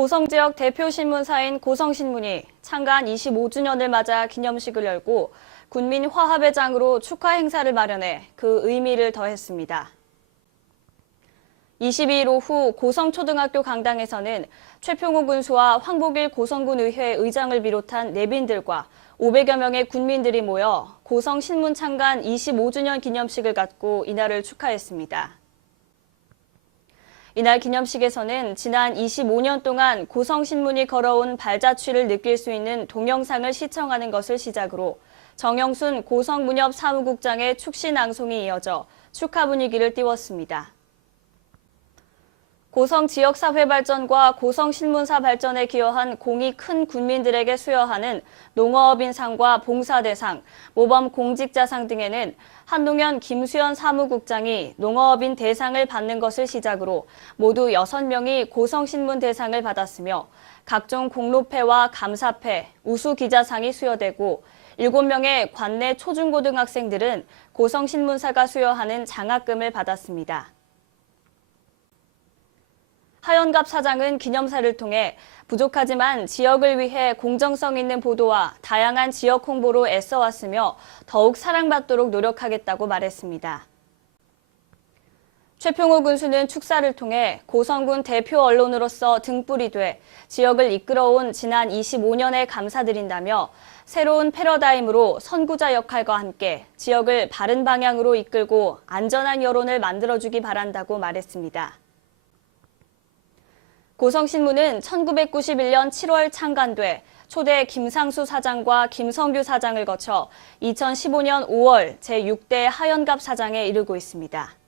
고성 지역 대표 신문사인 고성신문이 창간 25주년을 맞아 기념식을 열고 군민 화합의 장으로 축하 행사를 마련해 그 의미를 더했습니다. 22일 오후 고성초등학교 강당에서는 최평호 군수와 황복일 고성군 의회 의장을 비롯한 내빈들과 500여 명의 군민들이 모여 고성 신문 창간 25주년 기념식을 갖고 이날을 축하했습니다. 이날 기념식에서는 지난 25년 동안 고성신문이 걸어온 발자취를 느낄 수 있는 동영상을 시청하는 것을 시작으로 정영순 고성문협 사무국장의 축시 낭송이 이어져 축하 분위기를 띄웠습니다. 고성 지역사회 발전과 고성 신문사 발전에 기여한 공이 큰 군민들에게 수여하는 농어업인상과 봉사대상, 모범 공직자상 등에는 한동현 김수현 사무국장이 농어업인 대상을 받는 것을 시작으로 모두 6명이 고성신문 대상을 받았으며 각종 공로패와 감사패, 우수기자상이 수여되고 7명의 관내 초중고등학생들은 고성신문사가 수여하는 장학금을 받았습니다. 하연갑 사장은 기념사를 통해 부족하지만 지역을 위해 공정성 있는 보도와 다양한 지역 홍보로 애써왔으며 더욱 사랑받도록 노력하겠다고 말했습니다. 최평호 군수는 축사를 통해 고성군 대표 언론으로서 등불이 돼 지역을 이끌어온 지난 25년에 감사드린다며 새로운 패러다임으로 선구자 역할과 함께 지역을 바른 방향으로 이끌고 안전한 여론을 만들어주기 바란다고 말했습니다. 고성신문은 1991년 7월 창간돼 초대 김상수 사장과 김성규 사장을 거쳐 2015년 5월 제6대 하연갑 사장에 이르고 있습니다.